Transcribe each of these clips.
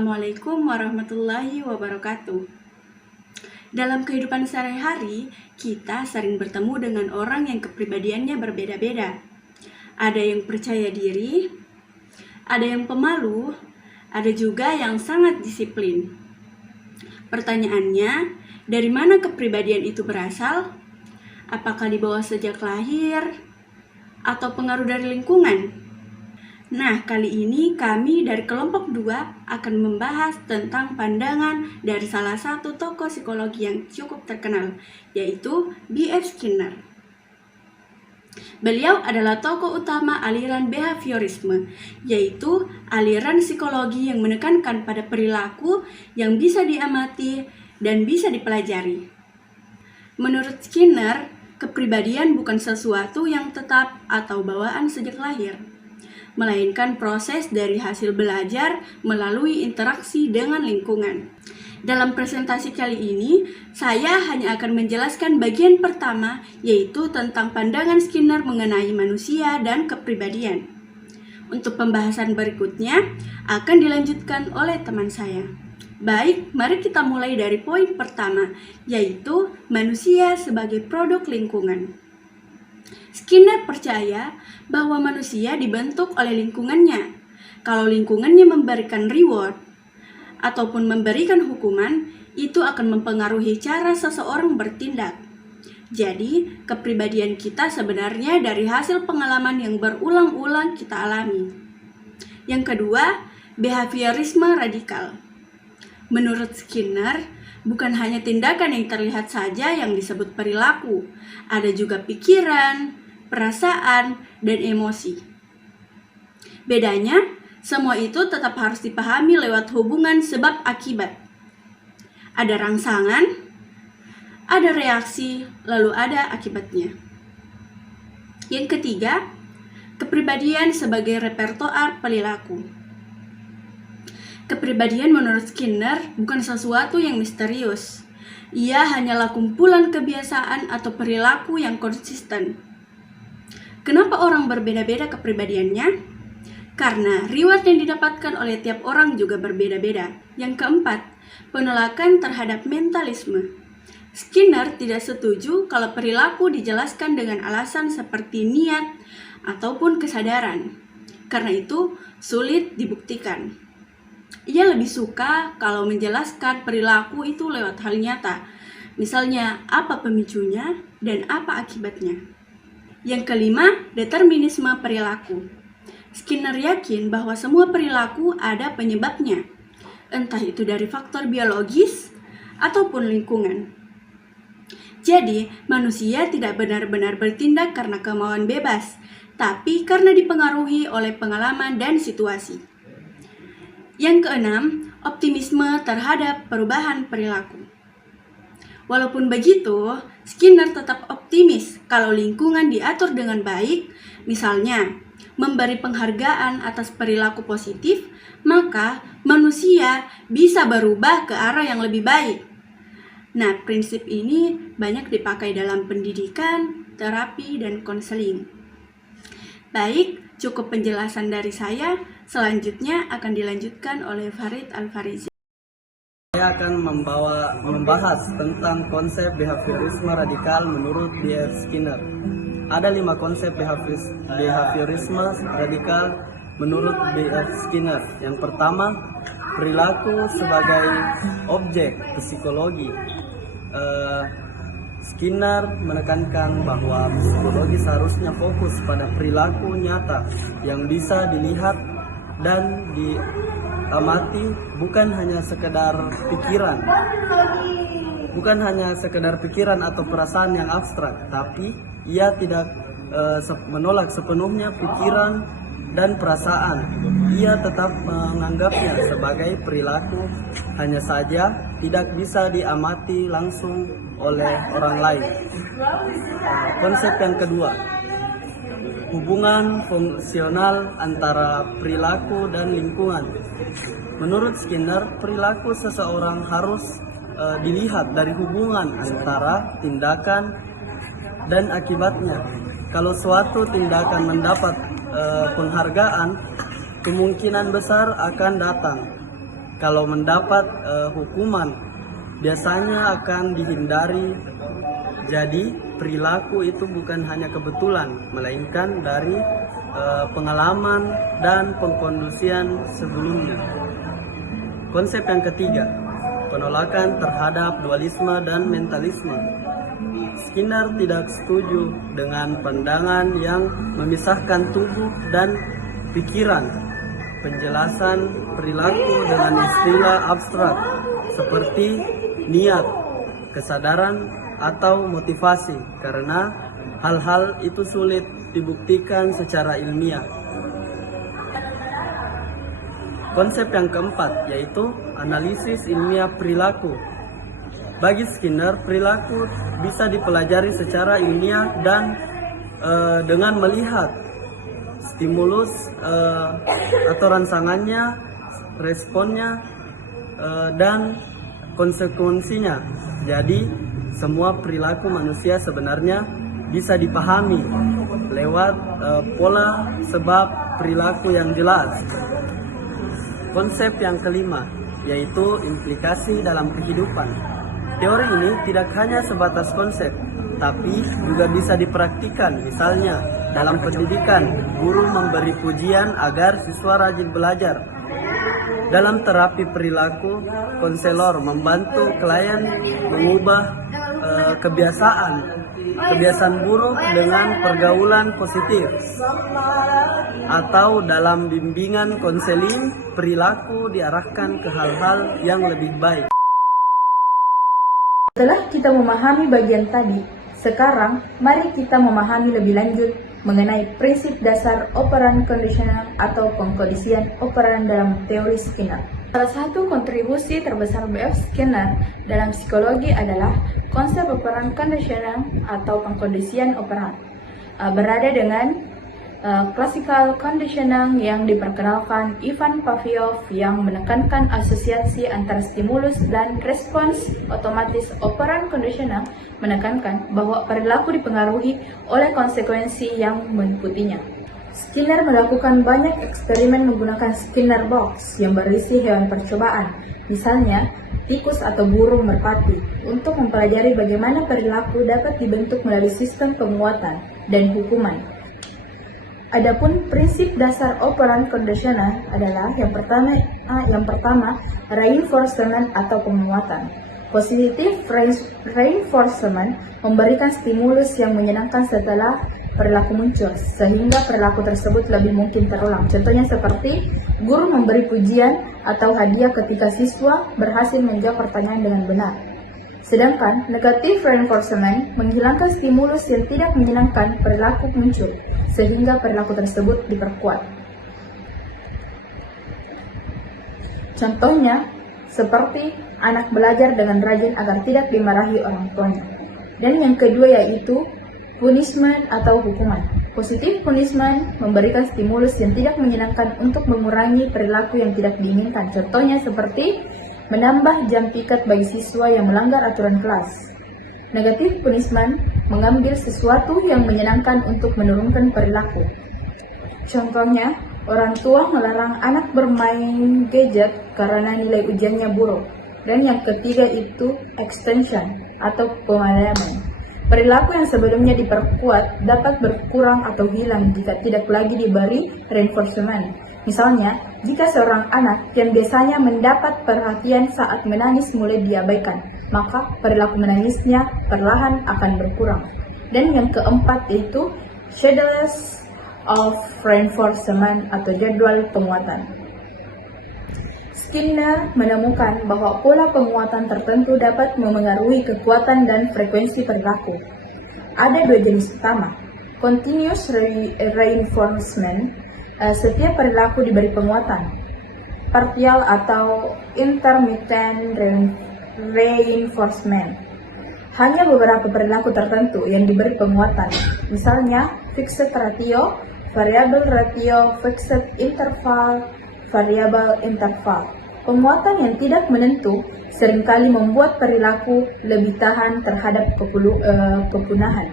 Assalamualaikum warahmatullahi wabarakatuh. Dalam kehidupan sehari-hari, kita sering bertemu dengan orang yang kepribadiannya berbeda-beda. Ada yang percaya diri, ada yang pemalu, ada juga yang sangat disiplin. Pertanyaannya, dari mana kepribadian itu berasal? Apakah dibawa sejak lahir atau pengaruh dari lingkungan? Nah, kali ini kami dari kelompok 2 akan membahas tentang pandangan dari salah satu tokoh psikologi yang cukup terkenal, yaitu B.F. Skinner. Beliau adalah tokoh utama aliran behaviorisme, yaitu aliran psikologi yang menekankan pada perilaku yang bisa diamati dan bisa dipelajari. Menurut Skinner, kepribadian bukan sesuatu yang tetap atau bawaan sejak lahir, melainkan proses dari hasil belajar melalui interaksi dengan lingkungan. Dalam presentasi kali ini, saya hanya akan menjelaskan bagian pertama, yaitu tentang pandangan Skinner mengenai manusia dan kepribadian. Untuk pembahasan berikutnya akan dilanjutkan oleh teman saya. Baik, mari kita mulai dari poin pertama, yaitu manusia sebagai produk lingkungan. Skinner percaya bahwa manusia dibentuk oleh lingkungannya. Kalau lingkungannya memberikan reward ataupun memberikan hukuman, itu akan mempengaruhi cara seseorang bertindak. Jadi, kepribadian kita sebenarnya dari hasil pengalaman yang berulang-ulang kita alami. Yang kedua, behaviorisme radikal. Menurut Skinner, bukan hanya tindakan yang terlihat saja yang disebut perilaku, ada juga pikiran, perasaan, dan emosi. Bedanya, semua itu tetap harus dipahami lewat hubungan sebab akibat. Ada rangsangan, ada reaksi, lalu ada akibatnya. Yang ketiga, kepribadian sebagai repertoar perilaku. Kepribadian menurut Skinner bukan sesuatu yang misterius. Ia hanyalah kumpulan kebiasaan atau perilaku yang konsisten. Kenapa orang berbeda-beda kepribadiannya? Karena reward yang didapatkan oleh tiap orang juga berbeda-beda. Yang keempat, penolakan terhadap mentalisme. Skinner tidak setuju kalau perilaku dijelaskan dengan alasan seperti niat ataupun kesadaran. Karena itu, sulit dibuktikan. Ia lebih suka kalau menjelaskan perilaku itu lewat hal nyata. Misalnya, apa pemicunya dan apa akibatnya. Yang kelima, determinisme perilaku. Skinner yakin bahwa semua perilaku ada penyebabnya, entah itu dari faktor biologis ataupun lingkungan. Jadi, manusia tidak benar-benar bertindak karena kemauan bebas, tapi karena dipengaruhi oleh pengalaman dan situasi. Yang keenam, optimisme terhadap perubahan perilaku. Walaupun begitu, Skinner tetap optimis kalau lingkungan diatur dengan baik, misalnya memberi penghargaan atas perilaku positif, maka manusia bisa berubah ke arah yang lebih baik. Nah, prinsip ini banyak dipakai dalam pendidikan, terapi, dan konseling. Baik, cukup penjelasan dari saya. Selanjutnya akan dilanjutkan oleh Farid Al-Farizi. Saya akan membahas tentang konsep behaviorisme radikal menurut B.F. Skinner. Ada 5 konsep behaviorisme radikal menurut B.F. Skinner. Yang pertama, perilaku sebagai objek psikologi. Skinner menekankan bahwa psikologi seharusnya fokus pada perilaku nyata yang bisa dilihat dan diamati, bukan hanya sekedar pikiran atau perasaan yang abstrak, tapi ia tidak menolak sepenuhnya pikiran dan perasaan. Ia tetap menganggapnya sebagai perilaku, hanya saja tidak bisa diamati langsung oleh orang lain. Konsep yang kedua, hubungan fungsional antara perilaku dan lingkungan. Menurut Skinner, perilaku seseorang harus dilihat dari hubungan antara tindakan dan akibatnya. Kalau suatu tindakan mendapat penghargaan, kemungkinan besar akan datang kalau mendapat hukuman biasanya akan dihindari. Jadi perilaku itu bukan hanya kebetulan, melainkan dari pengalaman dan pengkondisian sebelumnya. Konsep yang ketiga, penolakan terhadap dualisme dan mentalisme. Skinner tidak setuju dengan pandangan yang memisahkan tubuh dan pikiran. Penjelasan perilaku dengan istilah abstrak seperti niat, kesadaran, atau motivasi, karena hal-hal itu sulit dibuktikan secara ilmiah. Konsep yang keempat yaitu analisis ilmiah perilaku. Bagi Skinner, perilaku bisa dipelajari secara ilmiah dan dengan melihat stimulus atau rangsangannya, responnya, dan konsekuensinya. Jadi, semua perilaku manusia sebenarnya bisa dipahami lewat pola sebab perilaku yang jelas. Konsep yang kelima yaitu implikasi dalam kehidupan. Teori ini tidak hanya sebatas konsep, tapi juga bisa dipraktikkan. Misalnya, dalam pendidikan, guru memberi pujian agar siswa rajin belajar. Dalam terapi perilaku, konselor membantu klien mengubah kebiasaan buruk dengan pergaulan positif. Atau dalam bimbingan konseling, perilaku diarahkan ke hal-hal yang lebih baik. Setelah kita memahami bagian tadi, sekarang mari kita memahami lebih lanjut mengenai prinsip dasar operan kondisional atau pengkondisian operan dalam teori Skinner. Salah satu kontribusi terbesar B.F. Skinner dalam psikologi adalah konsep operan kondisional atau pengkondisian operan. Berada dengan classical conditioning yang diperkenalkan Ivan Pavlov yang menekankan asosiasi antara stimulus dan respons otomatis. Operan conditional menekankan bahwa perilaku dipengaruhi oleh konsekuensi yang mengikutinya. Skinner melakukan banyak eksperimen menggunakan Skinner box yang berisi hewan percobaan, misalnya tikus atau burung merpati, untuk mempelajari bagaimana perilaku dapat dibentuk melalui sistem penguatan dan hukuman. Adapun prinsip dasar operan kondisional adalah yang pertama reinforcement atau penguatan. Positive reinforcement memberikan stimulus yang menyenangkan setelah perilaku muncul, sehingga perilaku tersebut lebih mungkin terulang. Contohnya seperti guru memberi pujian atau hadiah ketika siswa berhasil menjawab pertanyaan dengan benar. Sedangkan negative reinforcement menghilangkan stimulus yang tidak menyenangkan perilaku muncul, sehingga perilaku tersebut diperkuat. Contohnya, seperti anak belajar dengan rajin agar tidak dimarahi orang tuanya. Dan yang kedua yaitu punishment atau hukuman. Positive punishment memberikan stimulus yang tidak menyenangkan untuk mengurangi perilaku yang tidak diinginkan. Contohnya seperti menambah jam piket bagi siswa yang melanggar aturan kelas. Negative punishment mengambil sesuatu yang menyenangkan untuk menurunkan perilaku. Contohnya, orang tua melarang anak bermain gadget karena nilai ujiannya buruk. Dan yang ketiga itu extension atau pemadaman. Perilaku yang sebelumnya diperkuat dapat berkurang atau hilang jika tidak lagi diberi reinforcement. Misalnya, jika seorang anak yang biasanya mendapat perhatian saat menangis mulai diabaikan, maka perilaku menangisnya perlahan akan berkurang. Dan yang keempat yaitu schedules of reinforcement atau jadwal penguatan. Skinner menemukan bahwa pola penguatan tertentu dapat memengaruhi kekuatan dan frekuensi perilaku. Ada dua jenis utama, continuous reinforcement, setiap perilaku diberi penguatan, partial atau intermittent reinforcement. Hanya beberapa perilaku tertentu yang diberi penguatan, misalnya fixed ratio, variable ratio, fixed interval, variable interval. Penguatan yang tidak menentu seringkali membuat perilaku lebih tahan terhadap kepunahan,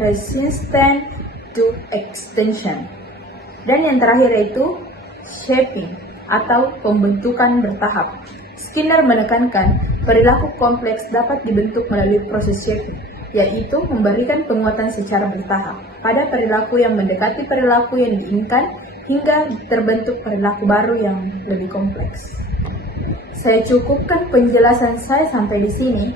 resistant to extension. Dan yang terakhir yaitu shaping. atau pembentukan bertahap. Skinner menekankan perilaku kompleks dapat dibentuk melalui proses shaping, yaitu memberikan penguatan secara bertahap pada perilaku yang mendekati perilaku yang diinginkan hingga terbentuk perilaku baru yang lebih kompleks. Saya cukupkan penjelasan saya sampai di sini.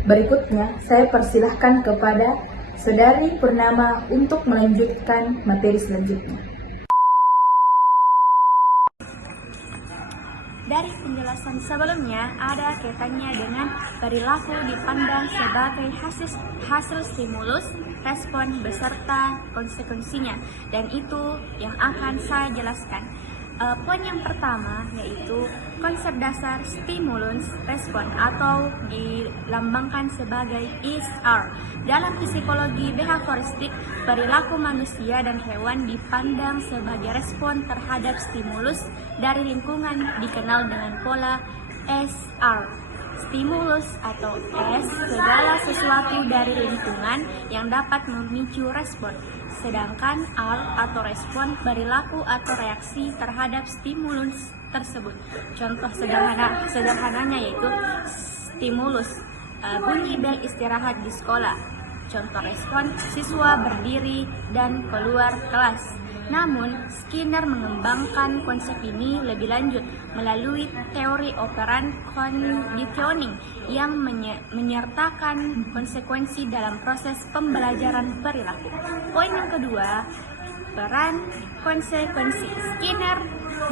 Berikutnya, saya persilahkan kepada Saudari Purnama untuk melanjutkan materi selanjutnya. Dari penjelasan sebelumnya, ada kaitannya dengan perilaku dipandang sebagai hasil stimulus, respon, beserta konsekuensinya. Dan itu yang akan saya jelaskan. Poin yang pertama yaitu konsep dasar stimulus respon atau dilambangkan sebagai ISR. Dalam psikologi behavioristik, perilaku manusia dan hewan dipandang sebagai respon terhadap stimulus dari lingkungan dikenal dengan pola SR. Stimulus atau S, segala sesuatu dari lingkungan yang dapat memicu respon. Sedangkan R atau respon, perilaku atau reaksi terhadap stimulus tersebut. Contoh sederhananya yaitu stimulus, bunyi bel istirahat di sekolah. Contoh respon, siswa berdiri dan keluar kelas. Namun, Skinner mengembangkan konsep ini lebih lanjut melalui teori operan conditioning yang menyertakan konsekuensi dalam proses pembelajaran perilaku. Poin yang kedua, peran konsekuensi. Skinner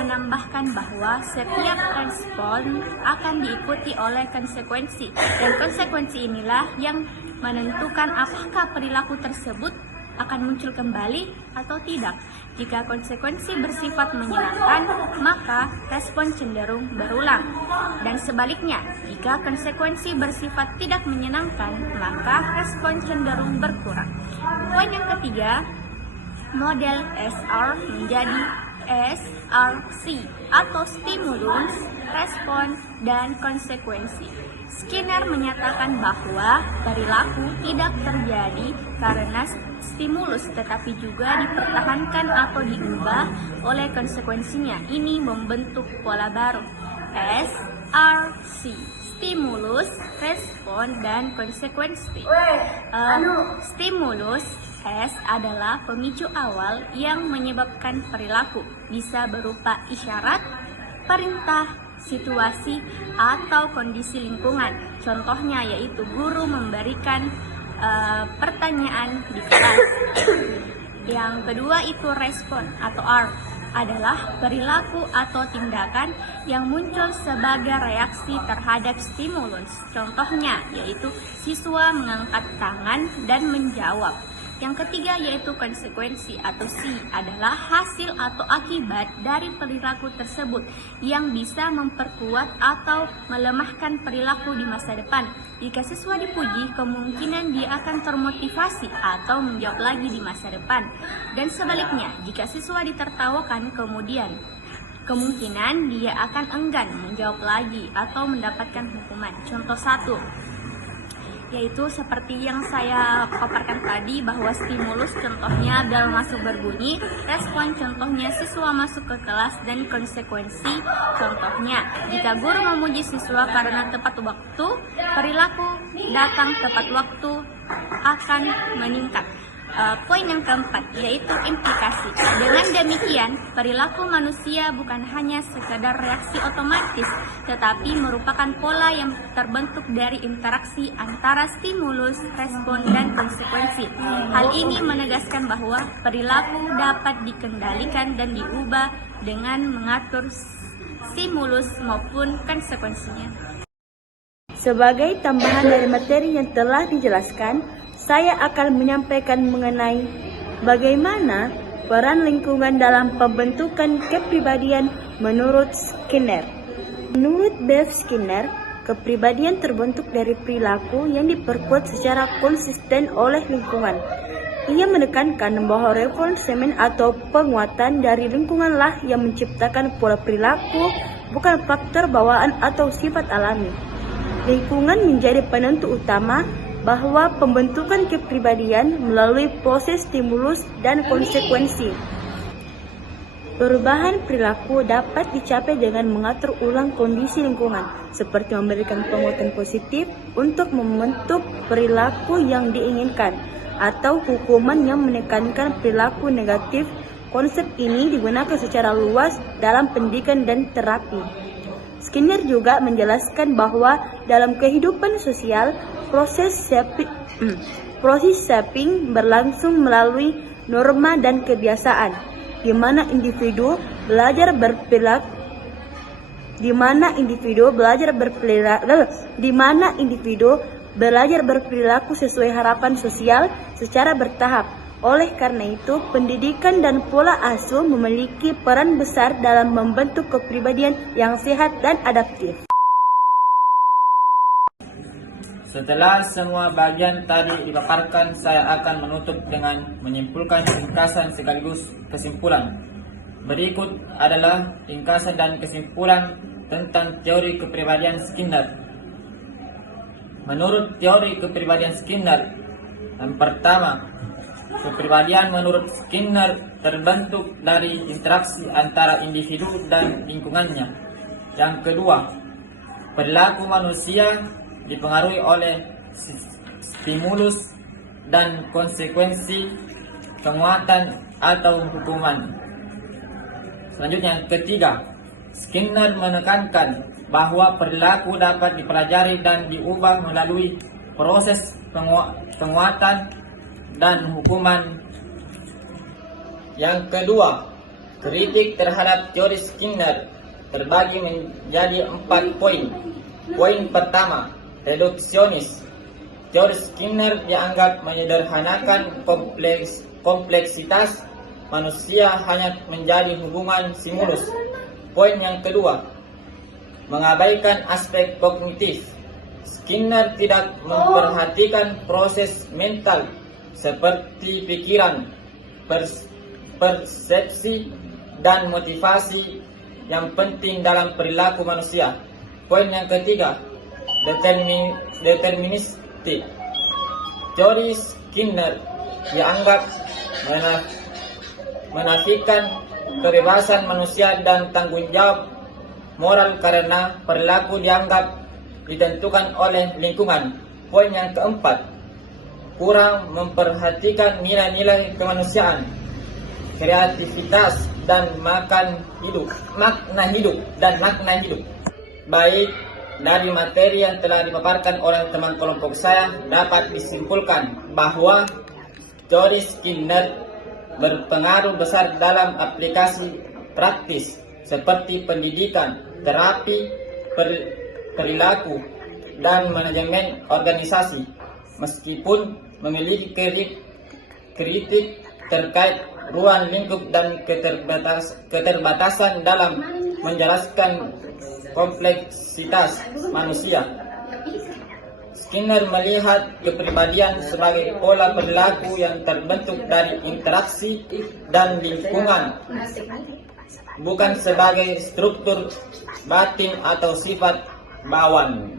menambahkan bahwa setiap respon akan diikuti oleh konsekuensi, dan konsekuensi inilah yang menentukan apakah perilaku tersebut akan muncul kembali atau tidak. Jika konsekuensi bersifat menyenangkan, maka respon cenderung berulang. Dan sebaliknya, jika konsekuensi bersifat tidak menyenangkan, maka respon cenderung berkurang. Poin yang ketiga, model SR menjadi SRC atau stimulus, respon, dan konsekuensi. Skinner menyatakan bahwa perilaku tidak terjadi karena stimulus, tetapi juga dipertahankan atau diubah oleh konsekuensinya. Ini membentuk pola baru, SRC, stimulus, respon, dan konsekuensi. Stimulus S adalah pemicu awal yang menyebabkan perilaku, bisa berupa isyarat, perintah, situasi, atau kondisi lingkungan. Contohnya yaitu guru memberikan pertanyaan di kelas. Yang kedua itu respon atau R, adalah perilaku atau tindakan yang muncul sebagai reaksi terhadap stimulus. Contohnya yaitu siswa mengangkat tangan dan menjawab. Yang ketiga yaitu konsekuensi atau C, adalah hasil atau akibat dari perilaku tersebut yang bisa memperkuat atau melemahkan perilaku di masa depan. Jika siswa dipuji, kemungkinan dia akan termotivasi atau menjawab lagi di masa depan. Dan sebaliknya, jika siswa ditertawakan kemudian, kemungkinan dia akan enggan menjawab lagi atau mendapatkan hukuman. Contoh 1 yaitu seperti yang saya paparkan tadi, bahwa stimulus contohnya bel masuk berbunyi, respon contohnya siswa masuk ke kelas, dan konsekuensi contohnya jika guru memuji siswa karena tepat waktu, perilaku datang tepat waktu akan meningkat. Poin yang keempat yaitu implikasi. Dengan demikian, perilaku manusia bukan hanya sekedar reaksi otomatis, tetapi merupakan pola yang terbentuk dari interaksi antara stimulus, respon, dan konsekuensi. Hal ini menegaskan bahwa perilaku dapat dikendalikan dan diubah dengan mengatur stimulus maupun konsekuensinya. Sebagai tambahan dari materi yang telah dijelaskan, saya akan menyampaikan mengenai bagaimana peran lingkungan dalam pembentukan kepribadian menurut Skinner. Menurut Bev Skinner, kepribadian terbentuk dari perilaku yang diperkuat secara konsisten oleh lingkungan. Ia menekankan bahwa reinforcement atau penguatan dari lingkunganlah yang menciptakan pola perilaku, bukan faktor bawaan atau sifat alami. Lingkungan menjadi penentu utama bahwa pembentukan kepribadian melalui proses stimulus dan konsekuensi. Perubahan perilaku dapat dicapai dengan mengatur ulang kondisi lingkungan, seperti memberikan penguatan positif untuk membentuk perilaku yang diinginkan, atau hukuman yang menekankan perilaku negatif. Konsep ini digunakan secara luas dalam pendidikan dan terapi. Skinner juga menjelaskan bahwa dalam kehidupan sosial, proses shaping berlangsung melalui norma dan kebiasaan, di mana individu belajar berperilaku sesuai harapan sosial secara bertahap. Oleh karena itu, pendidikan dan pola asuh memiliki peran besar dalam membentuk kepribadian yang sehat dan adaptif. Setelah semua bagian tadi dipaparkan, saya akan menutup dengan menyimpulkan ringkasan sekaligus kesimpulan. Berikut adalah ringkasan dan kesimpulan tentang teori kepribadian Skinner. Menurut teori kepribadian Skinner, yang pertama, kepribadian menurut Skinner terbentuk dari interaksi antara individu dan lingkungannya. Yang kedua, perilaku manusia dipengaruhi oleh stimulus dan konsekuensi, penguatan atau hukuman. Selanjutnya, yang ketiga, Skinner menekankan bahwa perilaku dapat dipelajari dan diubah melalui proses penguatan dan hukuman. Yang kedua, kritik terhadap teori Skinner terbagi menjadi 4 poin. Poin pertama, reduksionis. Teori Skinner dianggap menyederhanakan kompleksitas manusia hanya menjadi hubungan stimulus. Poin yang kedua, mengabaikan aspek kognitif. Skinner tidak memperhatikan proses mental seperti pikiran, persepsi, dan motivasi yang penting dalam perilaku manusia. Poin yang ketiga, deterministik. Teori Skinner dianggap menafikan kebebasan manusia dan tanggung jawab moral karena perilaku dianggap ditentukan oleh lingkungan. Poin yang keempat, kurang memperhatikan nilai-nilai kemanusiaan, kreativitas, dan makna hidup. Baik, dari materi yang telah dipaparkan oleh teman kelompok saya, dapat disimpulkan bahwa teori Skinner berpengaruh besar dalam aplikasi praktis seperti pendidikan, terapi, perilaku, dan manajemen organisasi. Meskipun memiliki kritik terkait ruang lingkup dan keterbatasan dalam menjelaskan kompleksitas manusia, Skinner melihat kepribadian sebagai pola perilaku yang terbentuk dari interaksi dan lingkungan, bukan sebagai struktur batin atau sifat bawaan.